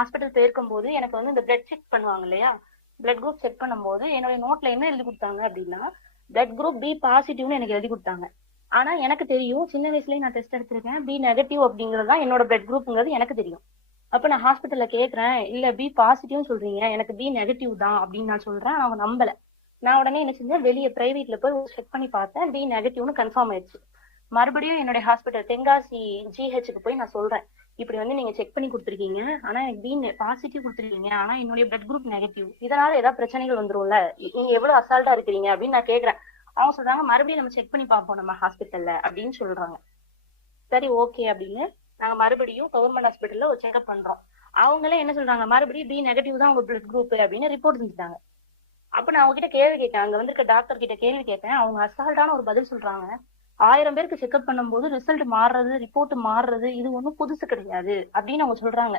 Hospital போயிருக்கும் போது எனக்கு வந்து இந்த பிளட் செக் பண்ணுவாங்க இல்லையா, பிளட் குரூப் செக் பண்ணும்போது என்னுடைய நோட்ல என்ன எழுதி கொடுத்தாங்க அப்படின்னா, பிளட் குரூப் பி பாசிட்டிவ்னு எனக்கு எழுதி கொடுத்தாங்க. ஆனா எனக்கு தெரியும், சின்ன வயசுலயே நான் டெஸ்ட் எடுத்திருக்கேன், பி நெகட்டிவ் அப்படிங்கிறது தான் என்னோட பிளட் குரூப்ங்கிறது எனக்கு தெரியும். அப்ப நான் ஹாஸ்பிட்டல்ல கேக்குறேன், இல்ல பி பாசிட்டிவ் சொல்றீங்க, எனக்கு பி நெகட்டிவ் தான் அப்படின்னு நான் சொல்றேன். அவங்க நம்பல. நான் உடனே என்ன செஞ்சேன், வெளியே பிரைவேட்ல போய் செக் பண்ணி பார்த்தேன், பி நெகட்டிவ்னு கன்ஃபார்ம் ஆயிடுச்சு. மறுபடியும் என்னுடைய ஹாஸ்பிட்டல் தென்காசி ஜிஹெச்சுக்கு போய் நான் சொல்றேன், இப்படி வந்து நீங்க செக் பண்ணி கொடுத்துருக்கீங்க, ஆனா எனக்கு பி பாசிட்டிவ் கொடுத்துருக்கீங்க, ஆனா என்னுடைய பிளட் குரூப் நெகட்டிவ், இதனால ஏதாவது பிரச்சனைகள் வந்துரும்ல, நீங்க எவ்வளவு அசால்ட்டா இருக்கிறீங்க அப்படின்னு நான் கேக்குறேன். அவங்க சொல்றாங்க, மறுபடியும் நம்ம செக் பண்ணி பார்ப்போம் நம்ம ஹாஸ்பிட்டல்ல அப்படின்னு சொல்றாங்க. சரி ஓகே அப்படின்னு நாங்க மறுபடியும் கவர்மெண்ட் ஹாஸ்பிட்டல்ல ஒரு செக்அப் பண்றோம். அவங்களே என்ன சொல்றாங்க, மறுபடியும் பி நெகட்டிவ் தான் உங்க பிளட் குரூப் அப்படின்னு ரிப்போர்ட் செஞ்சுட்டாங்க. அப்ப நான் அவங்க கிட்ட கேள்வி கேட்டேன், அங்க வந்திருக்க டாக்டர் கிட்ட கேள்வி கேட்டேன். அவங்க அசால்ட்டான ஒரு பதில் சொல்றாங்க, 1000 பேருக்கு செக்அப் பண்ணும்போது ரிசல்ட் மாறுறது, ரிப்போர்ட் மாறுறது இது ஒண்ணும் புதுசு கிடையாது அப்படின்னு அவங்க சொல்றாங்க.